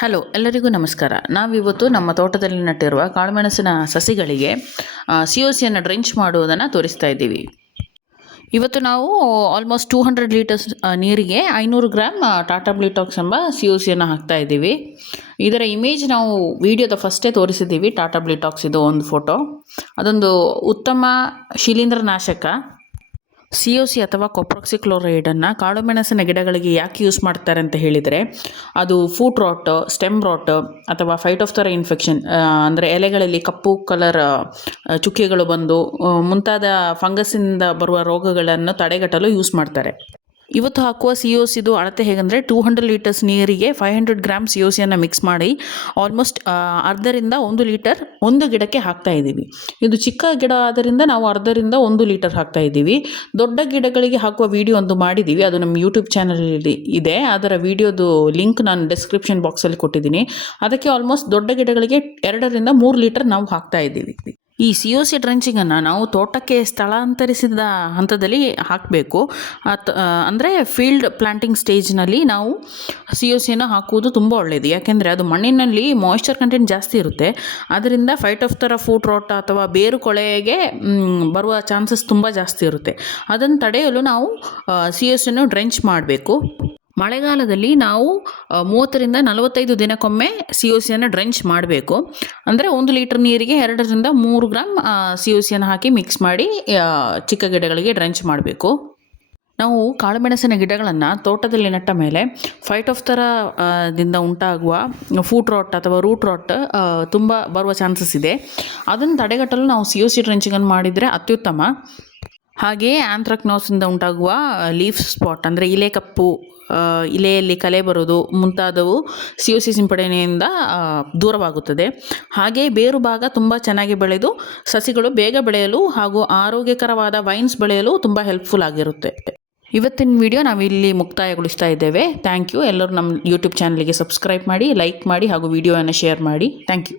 Hello ಎಲ್ಲರಿಗೂ ನಮಸ್ಕಾರ. ನಾವಿವತ್ತು ನಮ್ಮ ತೋಟದಲ್ಲಿ ನಟ್ಟಿರುವ ಕಾಳುಮೆಣಸಿನ ಸಸಿಗಳಿಗೆ ಸಿ ಒ ಸಿಯನ್ನು ಡ್ರೆಂಚ್ ಮಾಡುವುದನ್ನು ತೋರಿಸ್ತಾ ಇದ್ದೀವಿ. ಇವತ್ತು ನಾವು ಆಲ್ಮೋಸ್ಟ್ ಟೂ ಹಂಡ್ರೆಡ್ ಲೀಟರ್ಸ್ ನೀರಿಗೆ ಐನೂರು ಗ್ರಾಮ್ ಟಾಟಾ ಬ್ಲಿಟಾಕ್ಸ್ ಎಂಬ ಸಿ ಒ ಸಿಯನ್ನು ಹಾಕ್ತಾ ಇದ್ದೀವಿ. ಇದರ ಇಮೇಜ್ ನಾವು ವಿಡಿಯೋದ ಫಸ್ಟೇ ತೋರಿಸಿದ್ದೀವಿ ಟಾಟಾ ಬ್ಲಿಟಾಕ್ಸ್ ಇದು ಒಂದು ಫೋಟೋ ಅದೊಂದು ಉತ್ತಮ ಶಿಲೀಂಧ್ರನಾಶಕ. ಸಿ ಒ ಸಿ ಅಥವಾ ಕೊಪ್ರಾಕ್ಸಿಕ್ಲೋರೈಡನ್ನು ಕಾಳುಮೆಣಸಿನ ಗಿಡಗಳಿಗೆ ಯಾಕೆ ಯೂಸ್ ಮಾಡ್ತಾರೆ ಅಂತ ಹೇಳಿದರೆ, ಅದು ಫೂಟ್ ರಾಟ್ ಸ್ಟೆಮ್ ರಾಟ್ ಅಥವಾ ಫೈಟ್ ಆಫ್ ಥರ ಇನ್ಫೆಕ್ಷನ್ ಅಂದರೆ ಎಲೆಗಳಲ್ಲಿ ಕಪ್ಪು ಕಲರ್ ಚುಕ್ಕೆಗಳು ಬಂದು ಮುಂತಾದ ಫಂಗಸ್ಸಿಂದ ಬರುವ ರೋಗಗಳನ್ನು ತಡೆಗಟ್ಟಲು ಯೂಸ್ ಮಾಡ್ತಾರೆ. ಇವತ್ತು ಹಾಕುವ ಸಿ ಒ ಸಿದು ಅಳತೆ ಹೇಗೆಂದರೆ ಟೂ ಹಂಡ್ರೆಡ್ ಲೀಟರ್ಸ್ ನೀರಿಗೆ five hundred gram C O ಸಿಯನ್ನು mix ಮಾಡಿ ಆಲ್ಮೋಸ್ಟ್ ಅರ್ಧರಿಂದ ಒಂದು ಲೀಟರ್ ಒಂದು ಗಿಡಕ್ಕೆ ಹಾಕ್ತಾ ಇದ್ದೀವಿ. ಇದು ಚಿಕ್ಕ ಗಿಡ ಆದ್ದರಿಂದ ನಾವು ಅರ್ಧರಿಂದ ಒಂದು ಲೀಟರ್ ಹಾಕ್ತಾ ಇದ್ದೀವಿ. ದೊಡ್ಡ ಗಿಡಗಳಿಗೆ ಹಾಕುವ ವಿಡಿಯೋ ಒಂದು ಮಾಡಿದ್ದೀವಿ ಅದು ನಮ್ಮ ಯೂಟ್ಯೂಬ್ ಚಾನಲಲ್ಲಿ ಇದೆ. ಅದರ ವಿಡಿಯೋದು ಲಿಂಕ್ ನಾನು ಡಿಸ್ಕ್ರಿಪ್ಷನ್ ಬಾಕ್ಸಲ್ಲಿ ಕೊಟ್ಟಿದ್ದೀನಿ. ಅದಕ್ಕೆ ಆಲ್ಮೋಸ್ಟ್ ದೊಡ್ಡ ಗಿಡಗಳಿಗೆ ಎರಡರಿಂದ ಮೂರು ಲೀಟರ್ ನಾವು ಹಾಕ್ತಾ ಇದ್ದೀವಿ. ಈ ಸಿ ಒ ಸಿ ಡ್ರೆಂಚಿಂಗನ್ನು ನಾವು ತೋಟಕ್ಕೆ ಸ್ಥಳಾಂತರಿಸಿದ ಹಂತದಲ್ಲಿ ಹಾಕಬೇಕು. ಅಂದರೆ ಫೀಲ್ಡ್ ಪ್ಲಾಂಟಿಂಗ್ ಸ್ಟೇಜ್ನಲ್ಲಿ ನಾವು ಸಿ ಒ ಸಿಯನ್ನು ಹಾಕುವುದು ತುಂಬ ಒಳ್ಳೆಯದು ಯಾಕೆಂದರೆ ಅದು ಮಣ್ಣಿನಲ್ಲಿ ಮಾಯಿಶ್ಚರ್ ಕಂಟೆಂಟ್ ಜಾಸ್ತಿ ಇರುತ್ತೆ. ಅದರಿಂದ ಫೈಟ್ ಆಫ್ ಥರ ಫೂಟ್ ರೋಟ್ ಅಥವಾ ಬೇರು ಕೊಳೆಗೆ ಬರುವ ಚಾನ್ಸಸ್ ತುಂಬ ಜಾಸ್ತಿ ಇರುತ್ತೆ. ಅದನ್ನು ತಡೆಯಲು ನಾವು ಸಿ ಒ ಸಿಯನ್ನು ಡ್ರೆಂಚ್ ಮಾಡಬೇಕು. ಮಳೆಗಾಲದಲ್ಲಿ ನಾವು ಮೂವತ್ತರಿಂದ ನಲವತ್ತೈದು ದಿನಕ್ಕೊಮ್ಮೆ ಸಿ ಒ ಸಿಯನ್ನು ಡ್ರೆಂಚ್ ಮಾಡಬೇಕು. ಅಂದರೆ ಒಂದು ಲೀಟರ್ ನೀರಿಗೆ ಎರಡರಿಂದ ಮೂರು ಗ್ರಾಮ್ ಸಿ ಒ ಸಿಯನ್ನು ಹಾಕಿ ಮಿಕ್ಸ್ ಮಾಡಿ ಚಿಕ್ಕ ಗಿಡಗಳಿಗೆ ಡ್ರೆಂಚ್ ಮಾಡಬೇಕು. ನಾವು ಕಾಳುಮೆಣಸಿನ ಗಿಡಗಳನ್ನು ತೋಟದಲ್ಲಿ ನೆಟ್ಟ ಮೇಲೆ ಫೈಟ್ ಆಫ್ ಥರ ದಿಂದ ಉಂಟಾಗುವ ಫೂಟ್ ರಾಟ್ ಅಥವಾ ರೂಟ್ ರಾಟ್ ತುಂಬ ಬರುವ ಚಾನ್ಸಸ್ ಇದೆ. ಅದನ್ನು ತಡೆಗಟ್ಟಲು ನಾವು ಸಿ ಒ ಸಿ ಡ್ರೆಂಚಿಂಗನ್ನು ಮಾಡಿದರೆ ಅತ್ಯುತ್ತಮ. ಹಾಗೆಯೇ ಆಂಥ್ರಕ್ನೋಸಿಂದ ಉಂಟಾಗುವ ಲೀಫ್ ಸ್ಪಾಟ್, ಅಂದರೆ ಇಲೆ ಕಪ್ಪು ಇಲೆಯಲ್ಲಿ ಕಲೆ ಬರೋದು ಮುಂತಾದವು ಸಿ ಯು ಸಿ ಸಿಂಪಡಣೆಯಿಂದ ದೂರವಾಗುತ್ತದೆ. ಹಾಗೆಯೇ ಬೇರು ಭಾಗ ತುಂಬ ಚೆನ್ನಾಗಿ ಬೆಳೆದು ಸಸಿಗಳು ಬೇಗ ಬೆಳೆಯಲು ಹಾಗೂ ಆರೋಗ್ಯಕರವಾದ ವೈನ್ಸ್ ಬೆಳೆಯಲು ತುಂಬ ಹೆಲ್ಪ್ಫುಲ್ ಆಗಿರುತ್ತೆ. ಇವತ್ತಿನ ವಿಡಿಯೋ ನಾವು ಇಲ್ಲಿ ಮುಕ್ತಾಯಗೊಳಿಸ್ತಾ ಇದ್ದೇವೆ. Thank you. ಎಲ್ಲರೂ ನಮ್ಮ ಯೂಟ್ಯೂಬ್ ಚಾನಲ್ಗೆ ಸಬ್ಸ್ಕ್ರೈಬ್ ಮಾಡಿ, ಲೈಕ್ ಮಾಡಿ ಹಾಗೂ ವಿಡಿಯೋವನ್ನು ಶೇರ್ ಮಾಡಿ. Thank you.